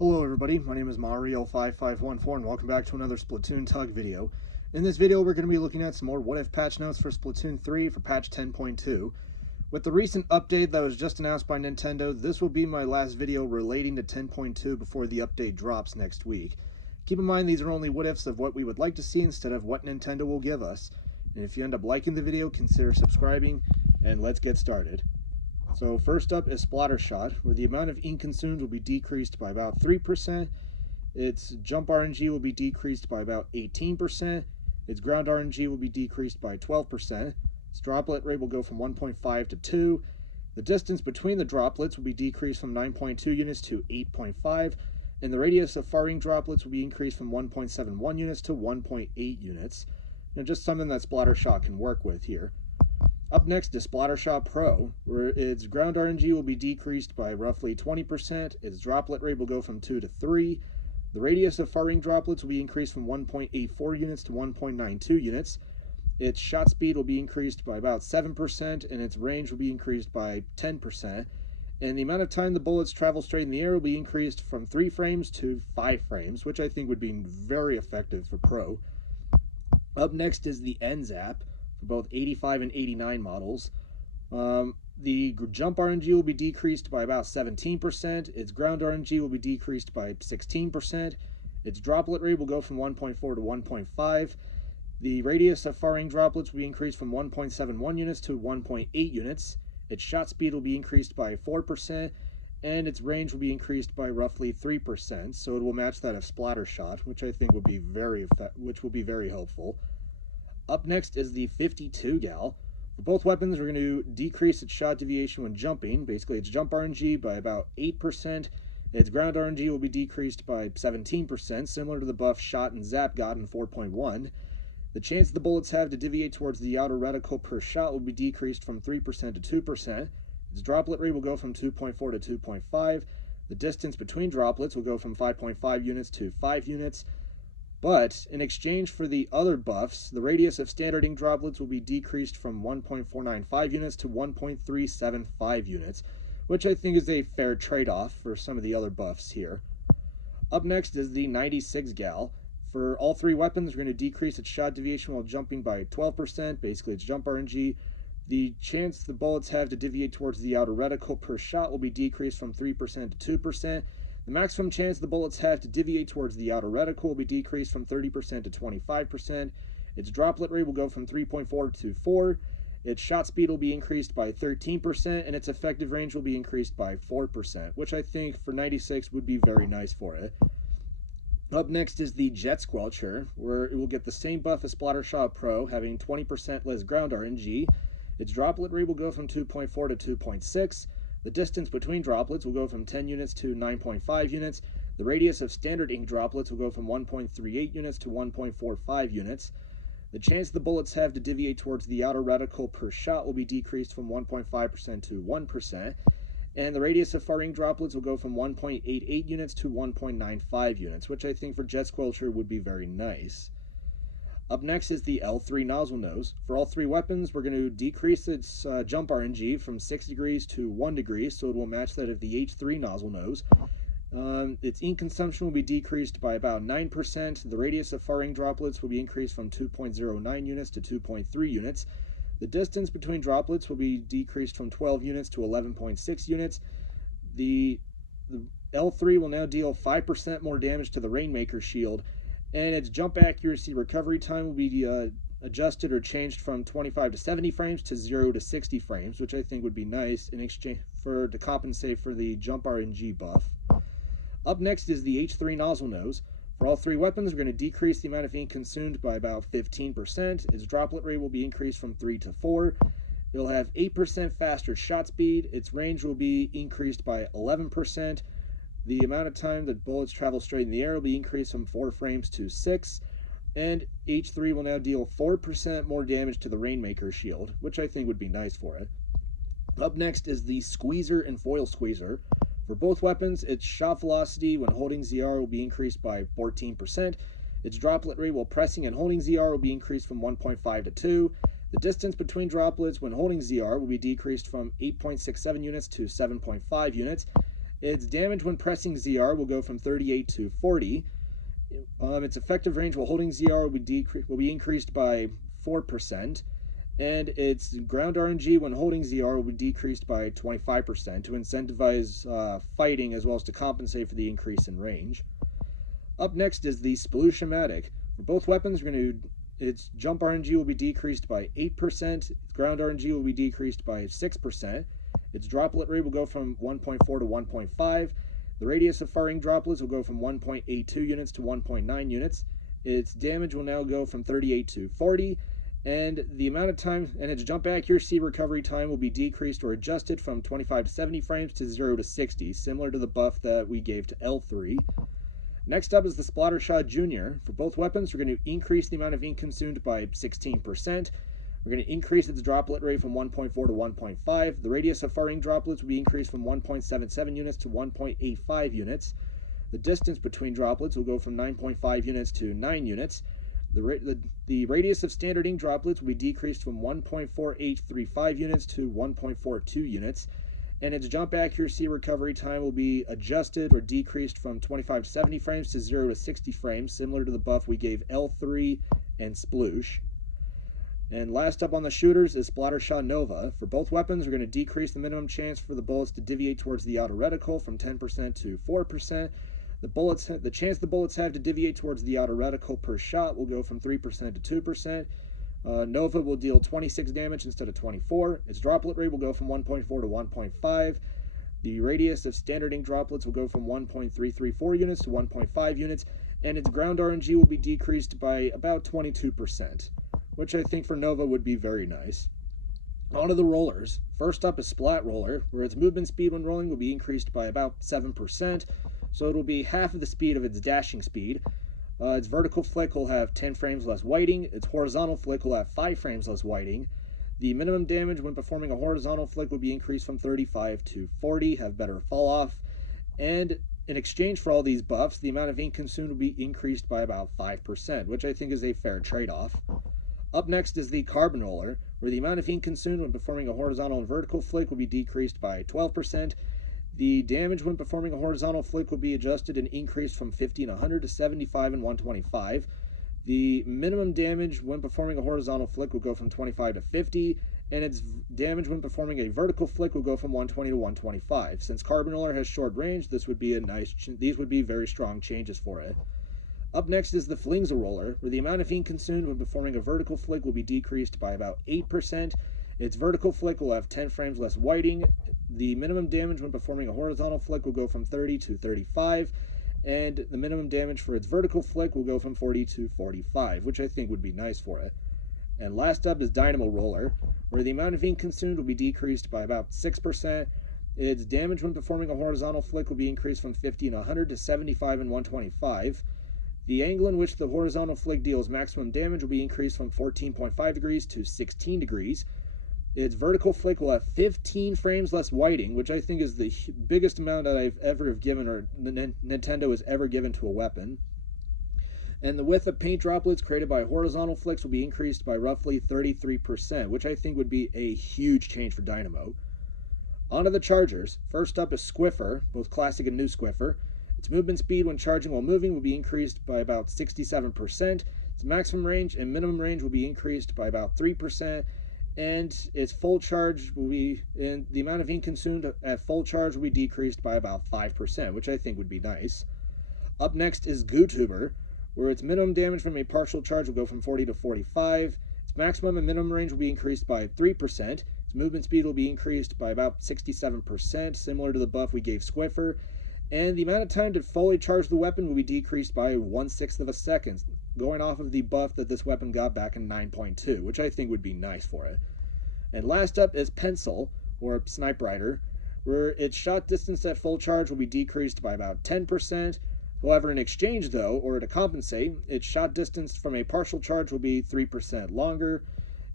Hello everybody, my name is Mario5514 and welcome back to another Splatoon Talk video. In this video we're going to be looking at some more what-if patch notes for Splatoon 3 for patch 10.2. With the recent update that was just announced by Nintendo, this will be my last video relating to 10.2 before the update drops next week. Keep in mind these are only what-ifs of what we would like to see instead of what Nintendo will give us. And if you end up liking the video, consider subscribing, and let's get started. So first up is Splattershot, where the amount of ink consumed will be decreased by about 3%, its jump RNG will be decreased by about 18%, its ground RNG will be decreased by 12%, its droplet rate will go from 1.5 to 2, the distance between the droplets will be decreased from 9.2 units to 8.5, and the radius of firing droplets will be increased from 1.71 units to 1.8 units. Now just something that Splattershot can work with here. Up next is Splattershot Pro, where its ground RNG will be decreased by roughly 20%, its droplet rate will go from 2 to 3, the radius of firing droplets will be increased from 1.84 units to 1.92 units, its shot speed will be increased by about 7%, and its range will be increased by 10%, and the amount of time the bullets travel straight in the air will be increased from 3 frames to 5 frames, which I think would be very effective for Pro. Up next is the NZAP, for both 85 and 89 models. The jump RNG will be decreased by about 17%, its ground RNG will be decreased by 16%, its droplet rate will go from 1.4 to 1.5, the radius of firing droplets will be increased from 1.71 units to 1.8 units, its shot speed will be increased by 4%, and its range will be increased by roughly 3%, so it will match that of Splattershot, which I think will be very helpful. Up next is the 52 gal. For both weapons, we're going to decrease its shot deviation when jumping. Basically, its jump RNG by about 8%. Its ground RNG will be decreased by 17%, similar to the buff Shot and Zap got in 4.1. The chance the bullets have to deviate towards the outer reticle per shot will be decreased from 3% to 2%. Its droplet rate will go from 2.4 to 2.5. The distance between droplets will go from 5.5 units to 5 units. But, in exchange for the other buffs, the radius of standard ink droplets will be decreased from 1.495 units to 1.375 units, which I think is a fair trade-off for some of the other buffs here. Up next is the 96 gal. For all 3 weapons, we're going to decrease its shot deviation while jumping by 12%, basically its jump RNG. The chance the bullets have to deviate towards the outer reticle per shot will be decreased from 3% to 2%. The maximum chance the bullets have to deviate towards the outer reticle will be decreased from 30% to 25%. Its droplet rate will go from 3.4 to 4. Its shot speed will be increased by 13%, and its effective range will be increased by 4%, which I think for 96 would be very nice for it. Up next is the Jet Squelcher, where it will get the same buff as Splattershot Pro, having 20% less ground RNG. Its droplet rate will go from 2.4 to 2.6. The distance between droplets will go from 10 units to 9.5 units. The radius of standard ink droplets will go from 1.38 units to 1.45 units. The chance the bullets have to deviate towards the outer reticle per shot will be decreased from 1.5% to 1%. And the radius of firing droplets will go from 1.88 units to 1.95 units, which I think for Jet Squelcher would be very nice. Up next is the L3 nozzle nose. For all 3 weapons, we're going to decrease its jump RNG from 6 degrees to 1 degree, so it will match that of the H3 nozzle nose. Its ink consumption will be decreased by about 9%. The radius of firing droplets will be increased from 2.09 units to 2.3 units. The distance between droplets will be decreased from 12 units to 11.6 units. The L3 will now deal 5% more damage to the Rainmaker shield, and its jump accuracy recovery time will be adjusted or changed from 25 to 70 frames to 0 to 60 frames, which I think would be nice in exchange to compensate for the jump RNG buff. Up next is the H3 nozzle nose. For all 3 weapons, we're going to decrease the amount of ink consumed by about 15%. Its droplet rate will be increased from 3 to 4. It'll have 8% faster shot speed. Its range will be increased by 11%. The amount of time that bullets travel straight in the air will be increased from 4 frames to 6, and H3 will now deal 4% more damage to the Rainmaker shield, which I think would be nice for it. Up next is the Squeezer and Foil Squeezer. For both weapons, its shot velocity when holding ZR will be increased by 14%. Its droplet rate while pressing and holding ZR will be increased from 1.5 to 2. The distance between droplets when holding ZR will be decreased from 8.67 units to 7.5 units. Its damage when pressing ZR will go from 38 to 40. Its effective range while holding ZR will be increased by 4%. And its ground RNG when holding ZR will be decreased by 25% to incentivize fighting as well as to compensate for the increase in range. Up next is the Sploosh-O-Matic. For both weapons, its jump RNG will be decreased by 8%, its ground RNG will be decreased by 6%, its droplet rate will go from 1.4 to 1.5, the radius of firing droplets will go from 1.82 units to 1.9 units, its damage will now go from 38 to 40, and the amount of time and its jump accuracy recovery time will be decreased or adjusted from 25 to 70 frames to 0 to 60, similar to the buff that we gave to L3. Next up is the Splattershot Jr. For both weapons, we're going to increase the amount of ink consumed by 16%. We're going to increase its droplet rate from 1.4 to 1.5. The radius of firing droplets will be increased from 1.77 units to 1.85 units. The distance between droplets will go from 9.5 units to 9 units. The radius of standard ink droplets will be decreased from 1.4835 units to 1.42 units, and its jump accuracy recovery time will be adjusted or decreased from 25 to 70 frames to 0 to 60 frames, similar to the buff we gave L3 and Sploosh. And last up on the shooters is Splattershot Nova. For both weapons, we're going to decrease the minimum chance for the bullets to deviate towards the outer reticle from 10% to 4%. The chance the bullets have to deviate towards the outer reticle per shot will go from 3% to 2%. Nova will deal 26 damage instead of 24. Its droplet rate will go from 1.4 to 1.5. The radius of standard ink droplets will go from 1.334 units to 1.5 units, and its ground RNG will be decreased by about 22%, which I think for Nova would be very nice. On to the rollers. First up is Splat Roller, where its movement speed when rolling will be increased by about 7%, so it will be half of the speed of its dashing speed. Its vertical flick will have 10 frames less whiting. Its horizontal flick will have 5 frames less whiting. The minimum damage when performing a horizontal flick will be increased from 35 to 40, have better fall off. And in exchange for all these buffs, the amount of ink consumed will be increased by about 5%, which I think is a fair trade-off. Up next is the Carbon Roller, where the amount of ink consumed when performing a horizontal and vertical flick will be decreased by 12%. The damage when performing a horizontal flick will be adjusted and increased from 50 and 100 to 75 and 125. The minimum damage when performing a horizontal flick will go from 25 to 50, and its damage when performing a vertical flick will go from 120 to 125. Since Carbon Roller has short range, these would be very strong changes for it. Up next is the Flingza Roller, where the amount of ink consumed when performing a vertical flick will be decreased by about 8%. Its vertical flick will have 10 frames less whiting. The minimum damage when performing a horizontal flick will go from 30 to 35, and the minimum damage for its vertical flick will go from 40 to 45, which I think would be nice for it. And last up is Dynamo Roller, where the amount of ink consumed will be decreased by about 6%. Its damage when performing a horizontal flick will be increased from 50 and 100 to 75 and 125. The angle in which the horizontal flick deals maximum damage will be increased from 14.5 degrees to 16 degrees. Its vertical flick will have 15 frames less whiting, which I think is the biggest amount that I've ever given or Nintendo has ever given to a weapon. And the width of paint droplets created by horizontal flicks will be increased by roughly 33%, which I think would be a huge change for Dynamo. On to the Chargers. First up is Squiffer, both classic and new Squiffer. Its movement speed when charging while moving will be increased by about 67%. Its maximum range and minimum range will be increased by about 3%. And its full charge will be, and the amount of ink consumed at full charge will be decreased by about 5%, which I think would be nice. Up next is GooTuber, where its minimum damage from a partial charge will go from 40 to 45. Its maximum and minimum range will be increased by 3%. Its movement speed will be increased by about 67%, similar to the buff we gave Squiffer. And the amount of time to fully charge the weapon will be decreased by 1/6 of a second, going off of the buff that this weapon got back in 9.2, which I think would be nice for it. And last up is Pencil, or Snipe Rider, where its shot distance at full charge will be decreased by about 10%. However, in exchange, though, or to compensate, its shot distance from a partial charge will be 3% longer.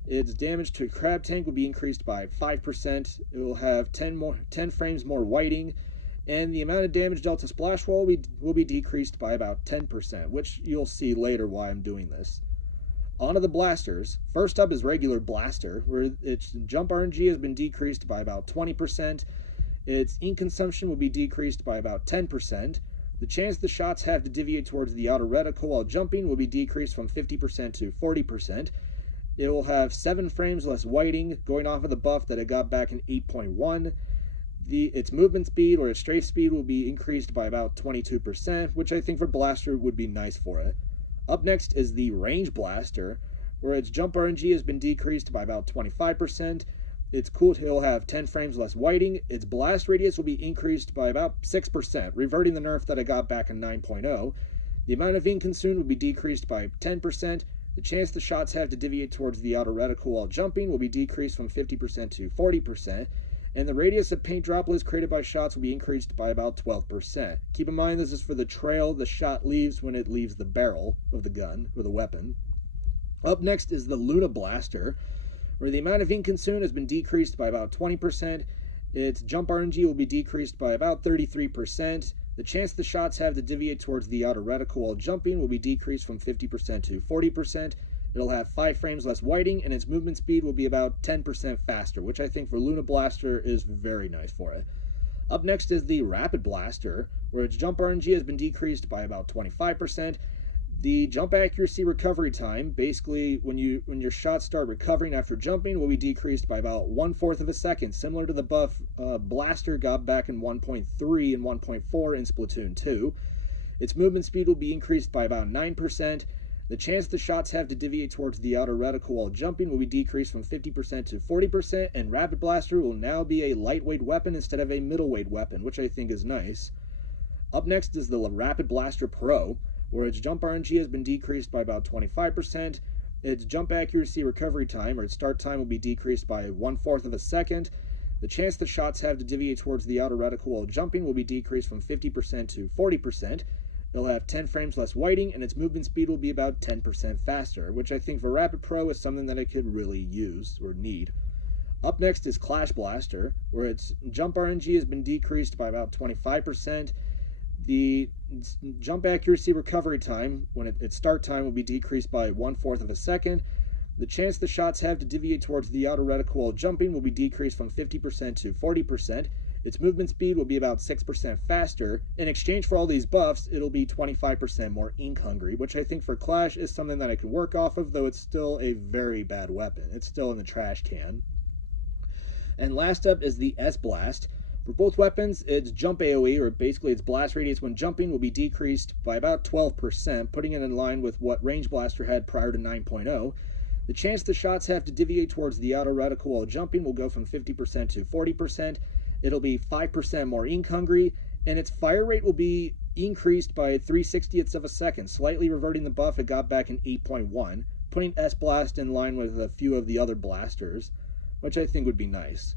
Its damage to Crab Tank will be increased by 5%. It will have 10 frames more whiting. And the amount of damage dealt to Splash Wall will be decreased by about 10%, which you'll see later why I'm doing this. On to the blasters. First up is regular Blaster, where its jump RNG has been decreased by about 20%. Its ink consumption will be decreased by about 10%. The chance the shots have to deviate towards the outer reticle while jumping will be decreased from 50% to 40%. It will have 7 frames less whiting, going off of the buff that it got back in 8.1. Its movement speed or its strafe speed will be increased by about 22%, which I think for Blaster would be nice for it. Up next is the Range Blaster, where its jump RNG has been decreased by about 25%. It'll have 10 frames less whiting. Its blast radius will be increased by about 6%, reverting the nerf that I got back in 9.0. The amount of ink consumed will be decreased by 10%. The chance the shots have to deviate towards the outer reticle while jumping will be decreased from 50% to 40%. And the radius of paint droplets created by shots will be increased by about 12%. Keep in mind this is for the trail the shot leaves when it leaves the barrel of the gun or the weapon. Up next is the Luna Blaster, where the amount of ink consumed has been decreased by about 20%. Its jump RNG will be decreased by about 33%. The chance the shots have to deviate towards the outer reticle while jumping will be decreased from 50% to 40%. It'll have 5 frames less whiting, and its movement speed will be about 10% faster, which I think for Luna Blaster is very nice for it. Up next is the Rapid Blaster, where its jump RNG has been decreased by about 25%. The jump accuracy recovery time, basically when your shots start recovering after jumping, will be decreased by about 1/4 of a second, similar to the buff Blaster got back in 1.3 and 1.4 in Splatoon 2. Its movement speed will be increased by about 9%. The chance the shots have to deviate towards the outer reticle while jumping will be decreased from 50% to 40%, and Rapid Blaster will now be a lightweight weapon instead of a middleweight weapon, which I think is nice. Up next is the Rapid Blaster Pro, where its jump RNG has been decreased by about 25%. Its jump accuracy recovery time, or its start time, will be decreased by 1/4 of a second. The chance the shots have to deviate towards the outer reticle while jumping will be decreased from 50% to 40%. It'll have 10 frames less whiting, and its movement speed will be about 10% faster, which I think for Rapid Pro is something that I could really use or need. Up next is Clash Blaster, where its jump RNG has been decreased by about 25%. The jump accuracy recovery time, when its start time, will be decreased by 1/4 of a second. The chance the shots have to deviate towards the outer reticle while jumping will be decreased from 50% to 40%. Its movement speed will be about 6% faster. In exchange for all these buffs, it'll be 25% more ink hungry, which I think for Clash is something that I can work off of, though it's still a very bad weapon. It's still in the trash can. And last up is the S-Blast. For both weapons, its jump AoE, or basically its blast radius when jumping, will be decreased by about 12%, putting it in line with what Range Blaster had prior to 9.0. The chance the shots have to deviate towards the outer reticle while jumping will go from 50% to 40%. It'll be 5% more ink hungry, and its fire rate will be increased by 3/60ths of a second, slightly reverting the buff it got back in 8.1, putting S-Blast in line with a few of the other blasters, which I think would be nice.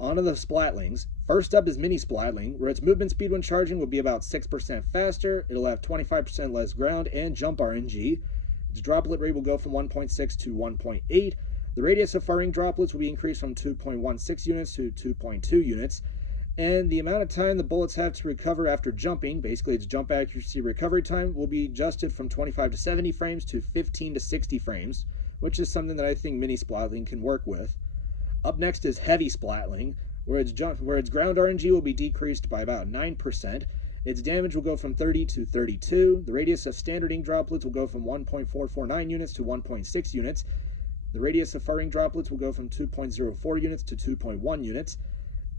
On to the Splatlings. First up is Mini Splatling, where its movement speed when charging will be about 6% faster. It'll have 25% less ground and jump RNG. Its droplet rate will go from 1.6 to 1.8. The radius of firing droplets will be increased from 2.16 units to 2.2 units. And the amount of time the bullets have to recover after jumping, basically its jump accuracy recovery time, will be adjusted from 25 to 70 frames to 15 to 60 frames, which is something that I think Mini Splatling can work with. Up next is Heavy Splatling, where its ground RNG will be decreased by about 9%. Its damage will go from 30 to 32. The radius of standard ink droplets will go from 1.449 units to 1.6 units. The radius of firing droplets will go from 2.04 units to 2.1 units.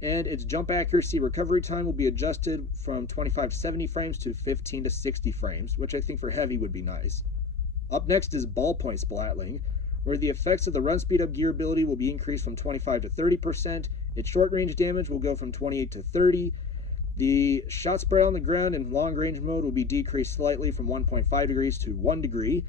And its jump accuracy recovery time will be adjusted from 25 to 70 frames to 15 to 60 frames, which I think for Heavy would be nice. Up next is Ballpoint Splatling, where the effects of the run speed up gear ability will be increased from 25 to 30%. Its short range damage will go from 28 to 30. The shot spread on the ground in long range mode will be decreased slightly from 1.5 degrees to 1 degree.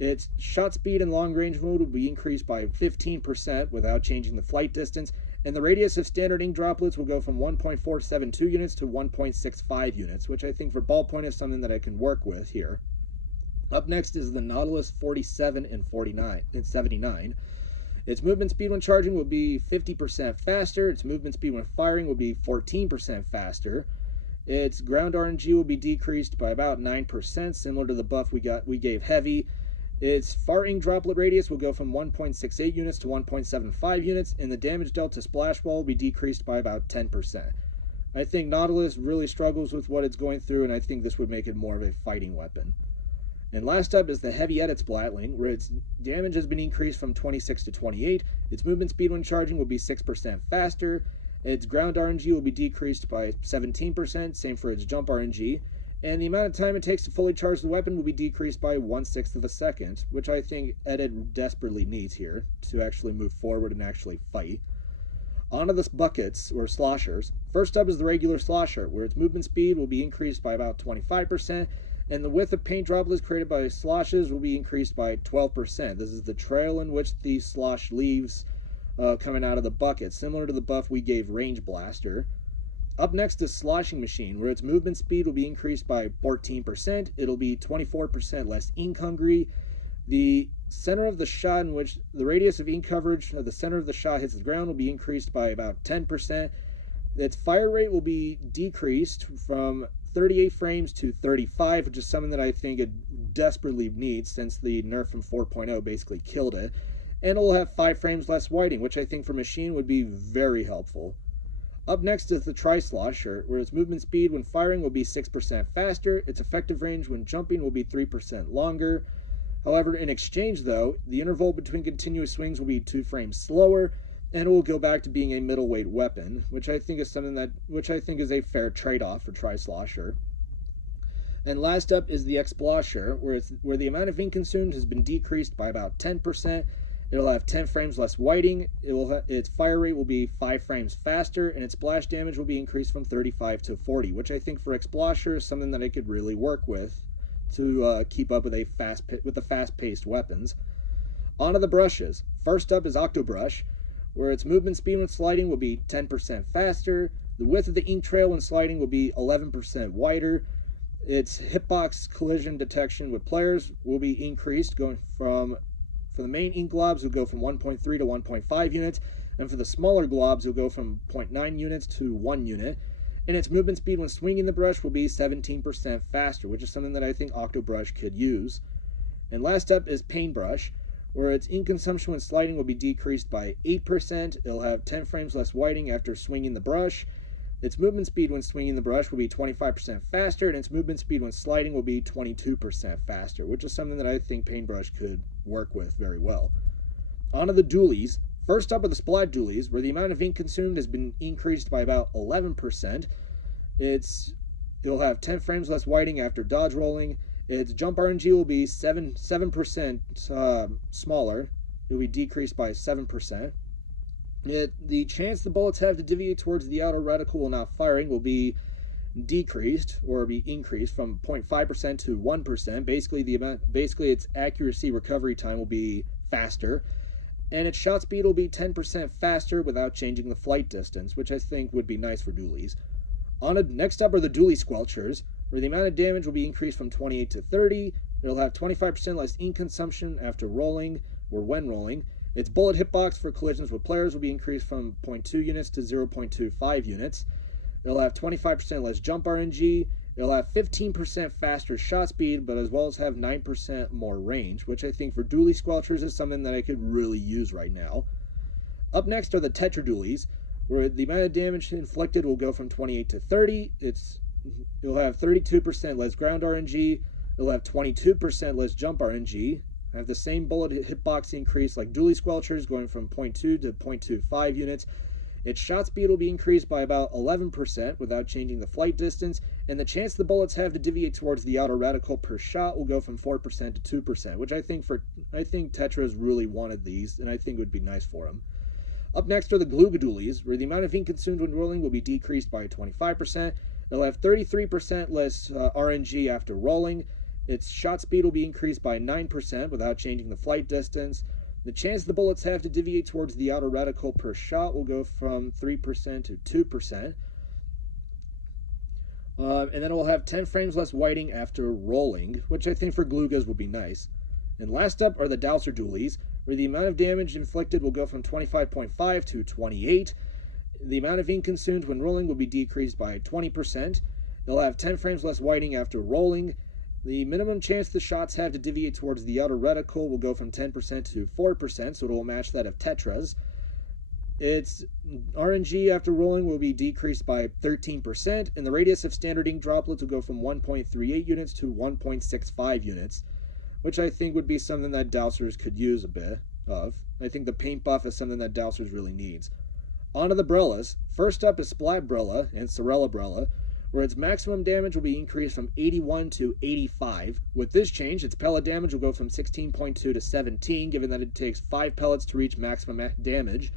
Its shot speed in long range mode will be increased by 15% without changing the flight distance, and the radius of standard ink droplets will go from 1.472 units to 1.65 units, which I think for Ballpoint is something that I can work with here. Up next is the Nautilus 47 and 79. Its movement speed when charging will be 50% faster. Its movement speed when firing will be 14% faster. Its ground RNG will be decreased by about 9%, similar to the buff we gave Heavy. Its far ink droplet radius will go from 1.68 units to 1.75 units, and the damage dealt to splash wall will be decreased by about 10%. I think Nautilus really struggles with what it's going through, and I think this would make it more of a fighting weapon. And last up is the Heavy Edit Splatling, where its damage has been increased from 26 to 28. Its movement speed when charging will be 6% faster. Its ground RNG will be decreased by 17%, same for its jump RNG. And the amount of time it takes to fully charge the weapon will be decreased by 1/6 of a second, which I think Edit desperately needs here to actually move forward and actually fight. Onto the buckets, or sloshers. First up is the regular slosher, where its movement speed will be increased by about 25%, and the width of paint droplets created by sloshes will be increased by 12%. This is the trail in which the slosh leaves coming out of the bucket, similar to the buff we gave Range Blaster. Up next is Sloshing Machine, where its movement speed will be increased by 14%. It'll be 24% less ink hungry. The center of the shot in which the radius of ink coverage of the center of the shot hits the ground will be increased by about 10%. Its fire rate will be decreased from 38 frames to 35, which is something that I think it desperately needs since the nerf from 4.0 basically killed it. And it'll have 5 frames less whiting, which I think for Machine would be very helpful. Up next is the Tri-Slosher, where its movement speed when firing will be 6% faster, its effective range when jumping will be 3% longer. However, in exchange though, the interval between continuous swings will be 2 frames slower, and it will go back to being a middleweight weapon, which I think is is a fair trade-off for Tri-Slosher. And last up is the Explosher, where the amount of ink consumed has been decreased by about 10%. It'll have 10 frames less whiting, its fire rate will be 5 frames faster, and its splash damage will be increased from 35 to 40, which I think for Explosher is something that I could really work with to keep up with the fast-paced weapons. Onto the brushes. First up is Octobrush, where its movement speed when sliding will be 10% faster, the width of the ink trail when sliding will be 11% wider, its hitbox collision detection with players will be increased, going from, for the main ink globs, will go from 1.3 to 1.5 units, and for the smaller globs, will go from 0.9 units to 1 unit. And its movement speed when swinging the brush will be 17% faster, which is something that I think Octobrush could use. And last up is Paintbrush, where its ink consumption when sliding will be decreased by 8%. It'll have 10 frames less whiting after swinging the brush. Its movement speed when swinging the brush will be 25% faster, and its movement speed when sliding will be 22% faster, which is something that I think Paintbrush could work with very well. Onto the dualies. First up are the Splat dualies, where the amount of ink consumed has been increased by about 11%. It'll have 10 frames less whiting after dodge rolling. Its jump RNG will be 7% smaller. It will be decreased by 7%. The chance the bullets have to deviate towards the outer reticle while not firing will be decreased, or be increased from 0.5% to 1%. Basically its accuracy recovery time will be faster, and its shot speed will be 10% faster without changing the flight distance, which I think would be nice for dualies. Next up are the dually squelchers, where the amount of damage will be increased from 28 to 30. It'll have 25% less ink consumption after rolling, or when rolling. Its bullet hitbox for collisions with players will be increased from 0.2 units to 0.25 units. It'll have 25% less jump RNG. It'll have 15% faster shot speed, but as well as have 9% more range, which I think for dually squelchers is something that I could really use right now. Up next are the Tetra dualies, where the amount of damage inflicted will go from 28 to 30. It'll have 32% less ground RNG. It'll have 22% less jump RNG. Have the same bullet hitbox increase like dually squelchers, going from 0.2 to 0.25 units. Its shot speed will be increased by about 11% without changing the flight distance, and the chance the bullets have to deviate towards the outer reticle per shot will go from 4% to 2%, which I think Tetra's really wanted these, and I think would be nice for them. Up next are the Gluga dualies, where the amount of ink consumed when rolling will be decreased by 25%. It'll have 33% less RNG after rolling. Its shot speed will be increased by 9% without changing the flight distance. The chance the bullets have to deviate towards the outer reticle per shot will go from 3% to 2%. And then it will have 10 frames less whiting after rolling, which I think for Glugas would be nice. And last up are the Dowser dualies, where the amount of damage inflicted will go from 25.5 to 28. The amount of ink consumed when rolling will be decreased by 20%. They'll have 10 frames less whiting after rolling. The minimum chance the shots have to deviate towards the outer reticle will go from 10% to 4%, so it will match that of Tetras. Its RNG after rolling will be decreased by 13%, and the radius of standard ink droplets will go from 1.38 units to 1.65 units, which I think would be something that Dowsers could use a bit of. I think the paint buff is something that Dowsers really needs. On to the Brellas. First up is Splat Brella and Sorella Brella, where its maximum damage will be increased from 81 to 85. With this change, its pellet damage will go from 16.2 to 17, given that it takes 5 pellets to reach maximum damage,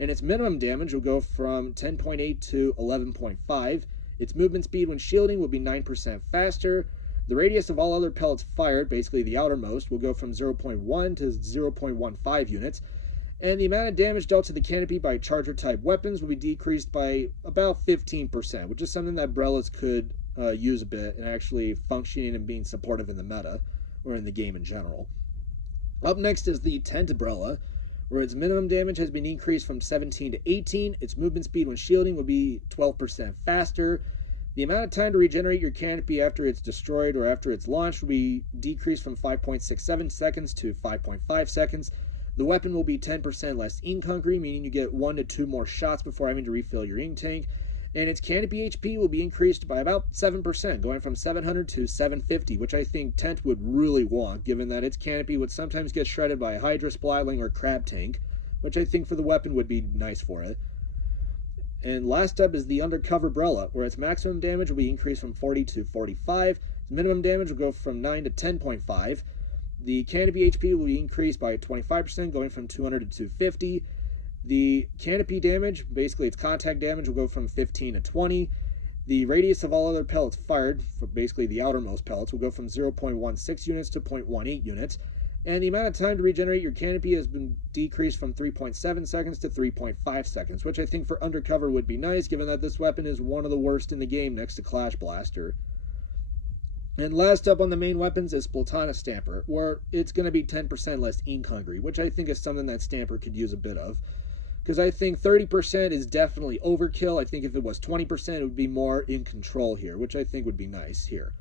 and its minimum damage will go from 10.8 to 11.5. Its movement speed when shielding will be 9% faster. The radius of all other pellets fired, basically the outermost, will go from 0.1 to 0.15 units, and the amount of damage dealt to the canopy by charger-type weapons will be decreased by about 15%, which is something that Brellas could use a bit and actually functioning and being supportive in the meta, or in the game in general. Up next is the Tent Brella, where its minimum damage has been increased from 17 to 18. Its movement speed when shielding will be 12% faster. The amount of time to regenerate your canopy after it's destroyed or after it's launched will be decreased from 5.67 seconds to 5.5 seconds. The weapon will be 10% less ink hungry, meaning you get 1 to 2 more shots before having to refill your ink tank. And its canopy HP will be increased by about 7%, going from 700 to 750, which I think Tent would really want, given that its canopy would sometimes get shredded by a Hydra Splatling or Crab Tank, which I think for the weapon would be nice for it. And last up is the Undercover Brella, where its maximum damage will be increased from 40 to 45. Its minimum damage will go from 9 to 10.5. The canopy HP will be increased by 25%, going from 200 to 250. The canopy damage, basically its contact damage, will go from 15 to 20. The radius of all other pellets fired, for basically the outermost pellets, will go from 0.16 units to 0.18 units. And the amount of time to regenerate your canopy has been decreased from 3.7 seconds to 3.5 seconds, which I think for Undercover would be nice, given that this weapon is one of the worst in the game next to Clash Blaster. And last up on the main weapons is Splatana Stamper, where it's going to be 10% less ink hungry, which I think is something that Stamper could use a bit of. Because I think 30% is definitely overkill. I think if it was 20%, it would be more in control here, which I think would be nice here.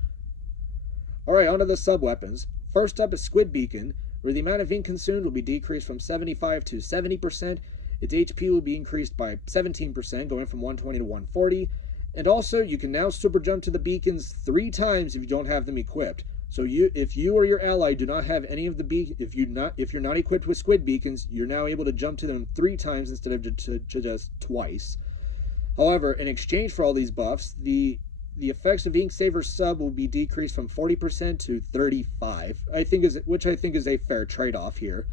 Alright, on to the sub-weapons. First up is Squid Beacon, where the amount of ink consumed will be decreased from 75 to 70%. Its HP will be increased by 17%, going from 120 to 140. And also, you can now super jump to the beacons 3 times if you don't have them equipped. So if you or your ally do not have any of the beacons, if you're not equipped with Squid Beacons, you're now able to jump to them 3 times instead of just twice. However, in exchange for all these buffs, the effects of Ink Saver sub will be decreased from 40% to 35%, which I think is a fair trade-off here.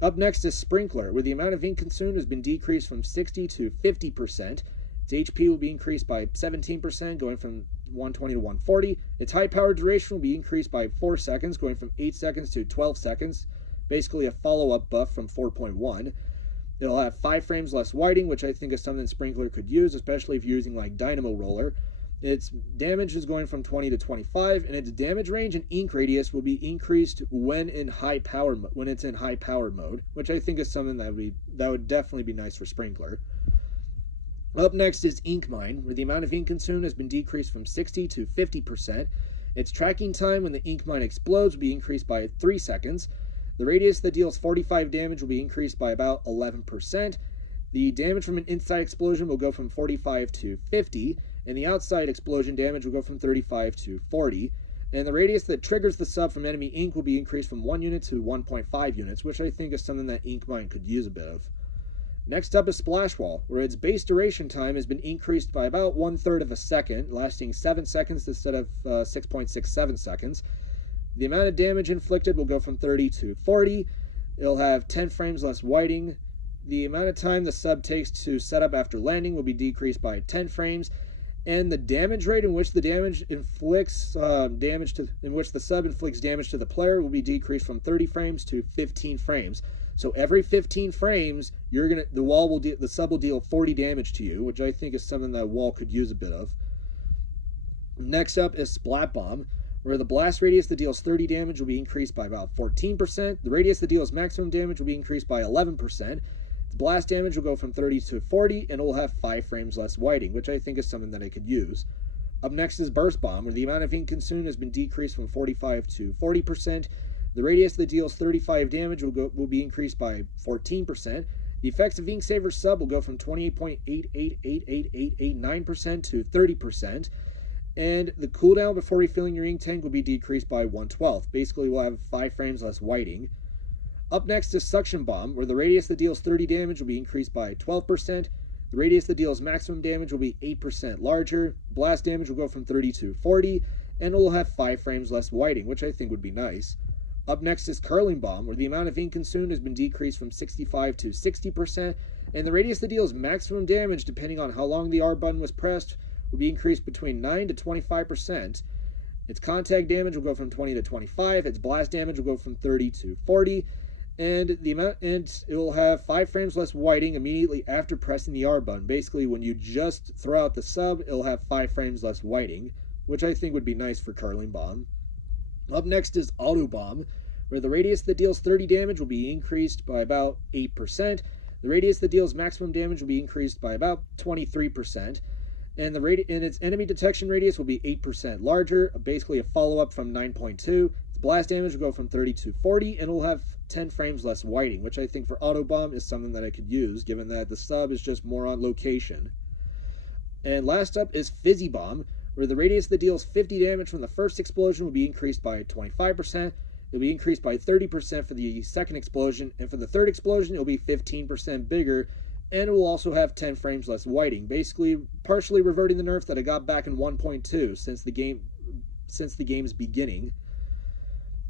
Up next is Sprinkler, where the amount of ink consumed has been decreased from 60 to 50%. Its HP will be increased by 17%, going from 120 to 140. Its high power duration will be increased by 4 seconds, going from 8 seconds to 12 seconds. Basically a follow-up buff from 4.1. It'll have 5 frames less whiting, which I think is something Sprinkler could use, especially if you're using like Dynamo Roller. Its damage is going from 20 to 25, and its damage range and ink radius will be increased when it's in high power mode, which I think is something that would definitely be nice for Sprinkler. Up next is Ink Mine, where the amount of ink consumed has been decreased from 60 to 50%. Its tracking time when the ink mine explodes will be increased by 3 seconds. The radius that deals 45 damage will be increased by about 11%. The damage from an inside explosion will go from 45 to 50, and the outside explosion damage will go from 35 to 40. And the radius that triggers the sub from enemy ink will be increased from 1 unit to 1.5 units, which I think is something that Ink Mine could use a bit of. Next up is Splash Wall, where its base duration time has been increased by about 1/3 of a second, lasting 7 seconds instead of 6.67 seconds. The amount of damage inflicted will go from 30 to 40. It'll have 10 frames less whiting. The amount of time the sub takes to set up after landing will be decreased by 10 frames. And the damage rate in which the sub inflicts damage to the player will be decreased from 30 frames to 15 frames. So every 15 frames, the sub will deal 40 damage to you, which I think is something that Wall could use a bit of. Next up is Splat Bomb, where the blast radius that deals 30 damage will be increased by about 14%. The radius that deals maximum damage will be increased by 11%. The blast damage will go from 30 to 40, and it will have 5 frames less whiting, which I think is something that I could use. Up next is Burst Bomb, where the amount of ink consumed has been decreased from 45 to 40%. The radius that deals 35 damage will be increased by 14%. The effects of Ink Saver sub will go from 28.888889% to 30%. And the cooldown before refilling your ink tank will be decreased by 1/12. Basically, we'll have 5 frames less whiting. Up next is Suction Bomb, where the radius that deals 30 damage will be increased by 12%. The radius that deals maximum damage will be 8% larger. Blast damage will go from 30 to 40, and it will have 5 frames less whiting, which I think would be nice. Up next is Curling Bomb, where the amount of ink consumed has been decreased from 65 to 60%, and the radius that deals maximum damage, depending on how long the R button was pressed, will be increased between 9 to 25%. Its contact damage will go from 20 to 25, its blast damage will go from 30 to 40, and it will have 5 frames less whiting immediately after pressing the R button. Basically, when you just throw out the sub, it'll have 5 frames less whiting, which I think would be nice for Curling Bomb. Up next is Auto Bomb, where the radius that deals 30 damage will be increased by about 8%. The radius that deals maximum damage will be increased by about 23%. And its enemy detection radius will be 8% larger, basically a follow-up from 9.2. Its blast damage will go from 30 to 40, and it'll have 10 frames less whiting, which I think for Auto Bomb is something that I could use, given that the sub is just more on location. And last up is Fizzy Bomb, where the radius that deals 50 damage from the first explosion will be increased by 25%. It'll be increased by 30% for the second explosion, and for the third explosion, it'll be 15% bigger, and it will also have 10 frames less whiting, basically partially reverting the nerf that I got back in 1.2 since the game's beginning.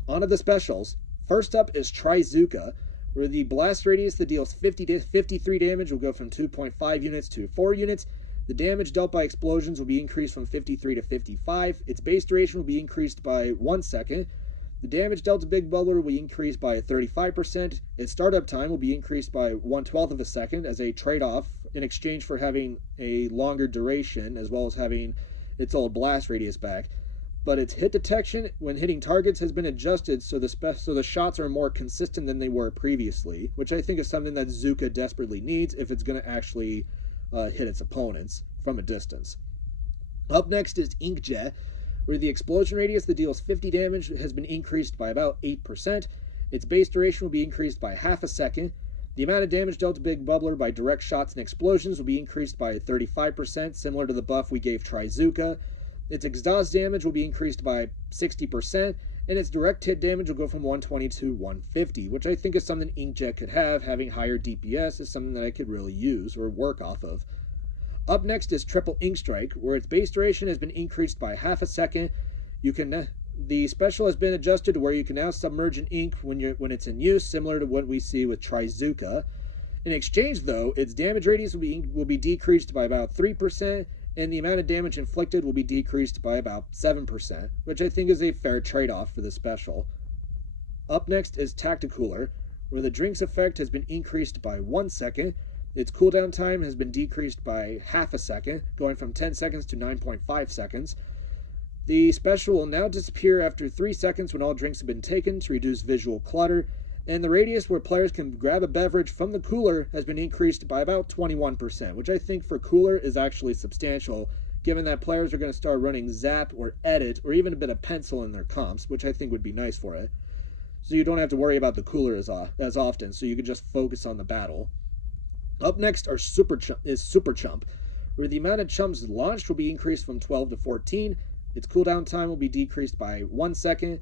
On to the specials. First up is Trizooka, where the blast radius that deals 53 damage will go from 2.5 units to 4 units. The damage dealt by explosions will be increased from 53 to 55. Its base duration will be increased by 1 second. The damage dealt to Big Bubbler will be increased by 35%. Its startup time will be increased by 1/12 of a second as a trade-off in exchange for having a longer duration as well as having its old blast radius back. But its hit detection when hitting targets has been adjusted so the shots are more consistent than they were previously, which I think is something that Zuka desperately needs if it's going to actually hit its opponents from a distance. Up next is Inkjet, where the explosion radius that deals 50 damage has been increased by about 8%. Its base duration will be increased by half a second. The amount of damage dealt to Big Bubbler by direct shots and explosions will be increased by 35%, similar to the buff we gave Trizooka. Its exhaust damage will be increased by 60%, and its direct hit damage will go from 120 to 150, which I think is something Inkjet could have. Having higher DPS is something that I could really use or work off of. Up next is Triple Ink Strike, where its base duration has been increased by half a second. The special has been adjusted to where you can now submerge an ink when it's in use, similar to what we see with Trizooka. In exchange, though, its damage radius will be decreased by about 3%, and the amount of damage inflicted will be decreased by about 7%, which I think is a fair trade-off for the special. Up next is Tacticooler, where the drink's effect has been increased by 1 second. Its cooldown time has been decreased by half a second, going from 10 seconds to 9.5 seconds. The special will now disappear after 3 seconds when all drinks have been taken to reduce visual clutter, and the radius where players can grab a beverage from the cooler has been increased by about 21%, which I think for cooler is actually substantial, given that players are going to start running Zap or Edit or even a bit of Pencil in their comps, which I think would be nice for it. So you don't have to worry about the cooler as often, so you can just focus on the battle. Up next is Super Chump, where the amount of chumps launched will be increased from 12 to 14. Its cooldown time will be decreased by 1 second.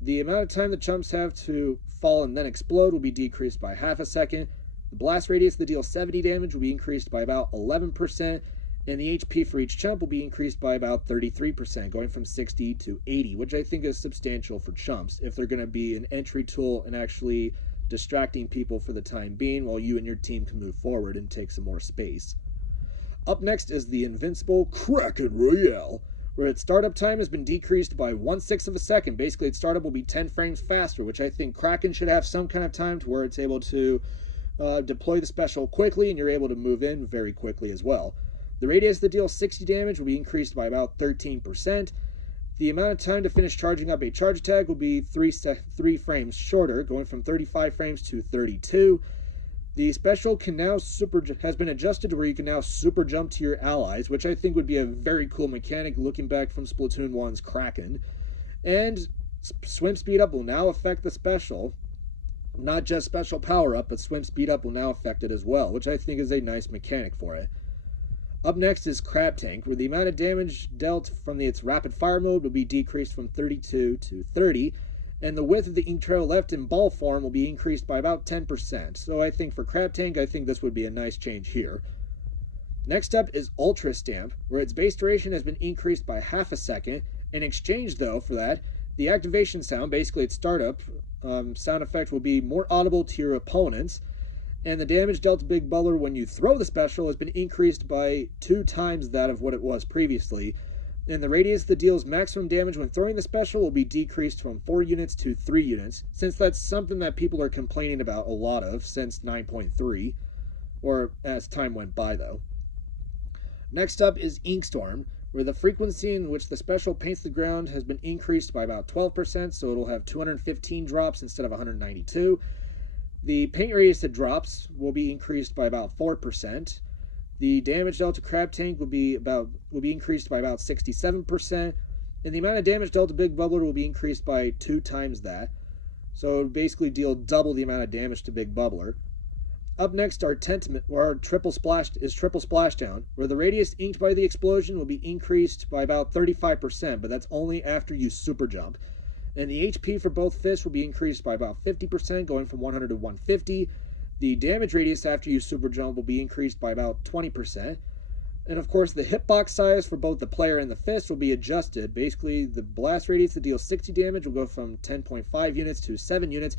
The amount of time the chumps have to fall and then explode will be decreased by half a second. The blast radius that deals 70 damage will be increased by about 11%, and the HP for each chump will be increased by about 33%, going from 60 to 80, which I think is substantial for chumps if they're going to be an entry tool and actually distracting people for the time being while you and your team can move forward and take some more space. Up next is the Invincible Kraken Royale, where its startup time has been decreased by 1/6 of a second. Basically, its startup will be 10 frames faster, which I think Kraken should have some kind of time to where it's able to deploy the special quickly and you're able to move in very quickly as well. The radius that deals 60 damage will be increased by about 13%. The amount of time to finish charging up a charge attack will be 3 frames shorter, going from 35 frames to 32. The special can now has been adjusted to where you can now super jump to your allies, which I think would be a very cool mechanic looking back from Splatoon 1's Kraken. And swim speed up will now affect the special. Not just special power up, but swim speed up will now affect it as well, which I think is a nice mechanic for it. Up next is Crab Tank, where the amount of damage dealt from its rapid fire mode will be decreased from 32 to 30, and the width of the ink trail left in ball form will be increased by about 10%. So I think for Crab Tank, I think this would be a nice change here. Next up is Ultra Stamp, where its base duration has been increased by half a second. In exchange, though, for that, the activation sound, basically its startup sound effect, will be more audible to your opponents, and the damage dealt to Big Bubbler when you throw the special has been increased by 2 times that of what it was previously, and the radius that deals maximum damage when throwing the special will be decreased from 4 units to 3 units, since that's something that people are complaining about a lot of since 9.3, or as time went by though. Next up is Inkstorm, where the frequency in which the special paints the ground has been increased by about 12%, so it'll have 215 drops instead of 192. The paint radius it drops will be increased by about 4%. The damage dealt to Crab Tank will be increased by about 67%, and the amount of damage dealt to Big Bubbler will be increased by 2 times that. So it would basically deal double the amount of damage to Big Bubbler. Up next are Triple Splashdown, where the radius inked by the explosion will be increased by about 35%, but that's only after you super jump. And the HP for both fists will be increased by about 50%, going from 100 to 150. The damage radius after you super jump will be increased by about 20%. And of course, the hitbox size for both the player and the fist will be adjusted. Basically, the blast radius that deals 60 damage will go from 10.5 units to 7 units.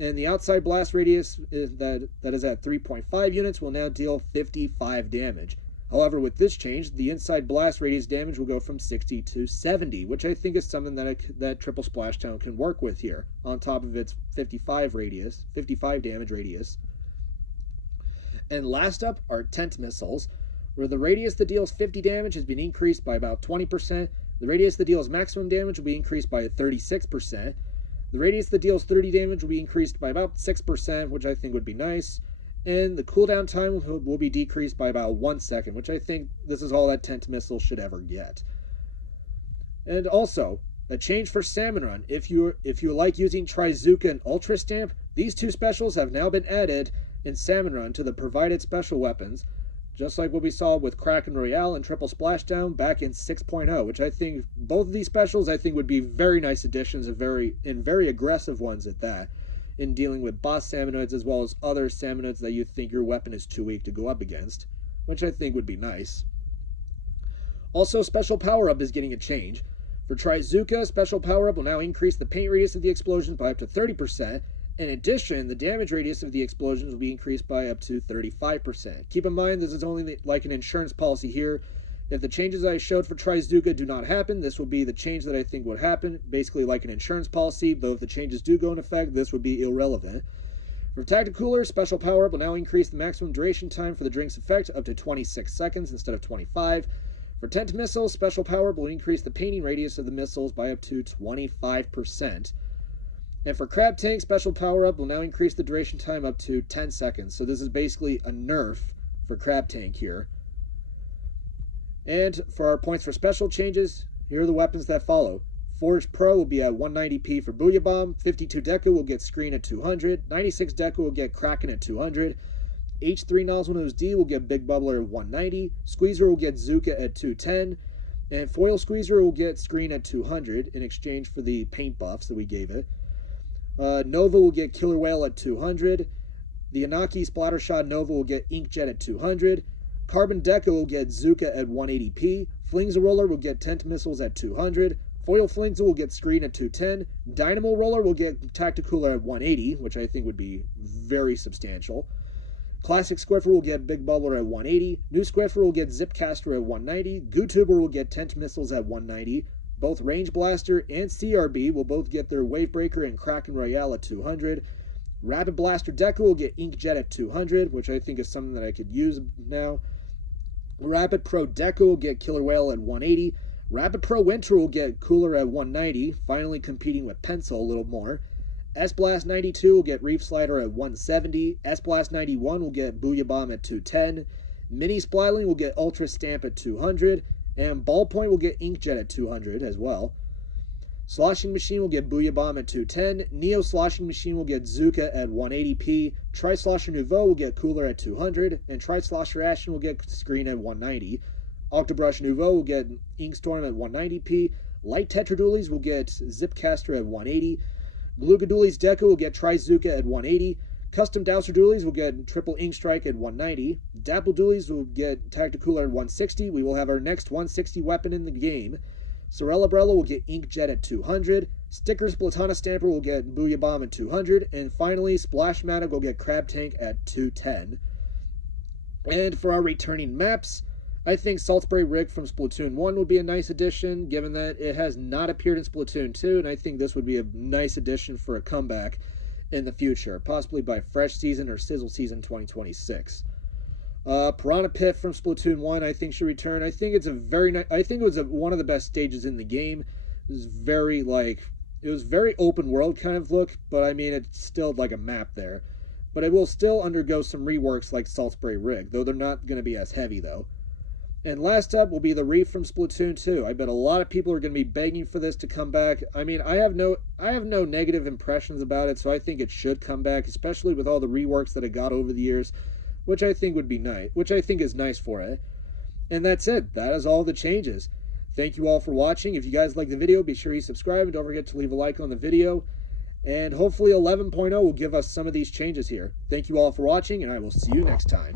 And the outside blast radius that is at 3.5 units will now deal 55 damage. However, with this change, the inside blast radius damage will go from 60 to 70, which I think is something that Triple Splashdown can work with here, on top of its 55 damage radius. And last up are Tent Missiles, where the radius that deals 50 damage has been increased by about 20%. The radius that deals maximum damage will be increased by 36%. The radius that deals 30 damage will be increased by about 6%, which I think would be nice. And the cooldown time will be decreased by about 1 second, which I think this is all that Tent Missile should ever get. And also, a change for Salmon Run. If you like using Trizooka and Ultra Stamp, these 2 specials have now been added in Salmon Run to the provided special weapons, just like what we saw with Kraken Royale and Triple Splashdown back in 6.0, which I think both of these specials I think would be very nice additions and very aggressive ones at that, in dealing with boss Salmonoids as well as other Salmonoids that you think your weapon is too weak to go up against, which I think would be nice. Also, Special Power-Up is getting a change. For Trizooka, Special Power-Up will now increase the paint radius of the explosion by up to 30%. In addition, the damage radius of the explosions will be increased by up to 35%. Keep in mind, this is only like an insurance policy here. If the changes I showed for Trizooka do not happen, this will be the change that I think would happen, basically like an insurance policy, though if the changes do go into effect, this would be irrelevant. For Tacticooler, Special Power-Up will now increase the maximum duration time for the drink's effect up to 26 seconds instead of 25. For Tent Missiles, Special Power-Up will increase the painting radius of the missiles by up to 25%. And for Crab Tank, Special Power-Up will now increase the duration time up to 10 seconds. So this is basically a nerf for Crab Tank here. And for our points for special changes, here are the weapons that follow. Forge Pro will be at 190p for Booyah Bomb, 52 Deku will get Screen at 200, 96 Deku will get Kraken at 200, H3 Nozzle Nose D will get Big Bubbler at 190, Squeezer will get Zuka at 210, and Foil Squeezer will get Screen at 200 in exchange for the paint buffs that we gave it. Nova will get Killer Whale at 200. The Anaki Splattershot Nova will get Inkjet at 200. Carbon Deca will get Zuka at 180p. Flings Roller will get Tent Missiles at 200. Foil Flings will get Screen at 210. Dynamo Roller will get Tacticooler at 180, which I think would be very substantial. Classic Squiffer will get Big Bubbler at 180. New Squiffer will get Zipcaster at 190. Gootuber will get Tent Missiles at 190. Both Range Blaster and CRB will both get their Wavebreaker and Kraken Royale at 200. Rapid Blaster Deku will get Inkjet at 200, which I think is something that I could use now. Rapid Pro Deku will get Killer Whale at 180. Rapid Pro Winter will get Cooler at 190, finally competing with Pencil a little more. S-Blast 92 will get Reef Slider at 170. S-Blast 91 will get Booyah Bomb at 210. Mini Splatling will get Ultra Stamp at 200. And Ballpoint will get Inkjet at 200 as well. Sloshing Machine will get Booyah Bomb at 210. Neo Sloshing Machine will get Zuka at 180p. Tri-Slosher Nouveau will get Cooler at 200. And Tri-Slosher Ashton will get Screen at 190. Octobrush Nouveau will get Inkstorm at 190p. Light Tetradoolies will get Zipcaster at 180. Glugadoolies Deco will get Trizuka at 180. Custom Dowser Doolies will get Triple Ink Strike at 190. Dapple Doolies will get Tacticooler at 160. We will have our next 160 weapon in the game. Sorella will get Inkjet at 200. Stickers Platana Stamper will get Booyah Bomb at 200. And finally, Splashmatic will get Crab Tank at 210. And for our returning maps, I think Salt Spray Rig from Splatoon 1 would be a nice addition, given that it has not appeared in Splatoon 2, and I think this would be a nice addition for a comeback in the future, possibly by Fresh Season or Sizzle Season 2026. Piranha Pit from Splatoon 1, I think should return. I think it's a very nice. I think it was one of the best stages in the game. It was very open world kind of look, but I mean it's still like a map there. But it will still undergo some reworks like Salt Spray Rig, though they're not going to be as heavy though. And last up will be the Reef from Splatoon 2. I bet a lot of people are going to be begging for this to come back. I mean, I have no negative impressions about it, so I think it should come back, especially with all the reworks that it got over the years, which I think would be nice, which I think is nice for it. And that's it. That is all the changes. Thank you all for watching. If you guys like the video, be sure you subscribe and don't forget to leave a like on the video. And hopefully 11.0 will give us some of these changes here. Thank you all for watching, and I will see you next time.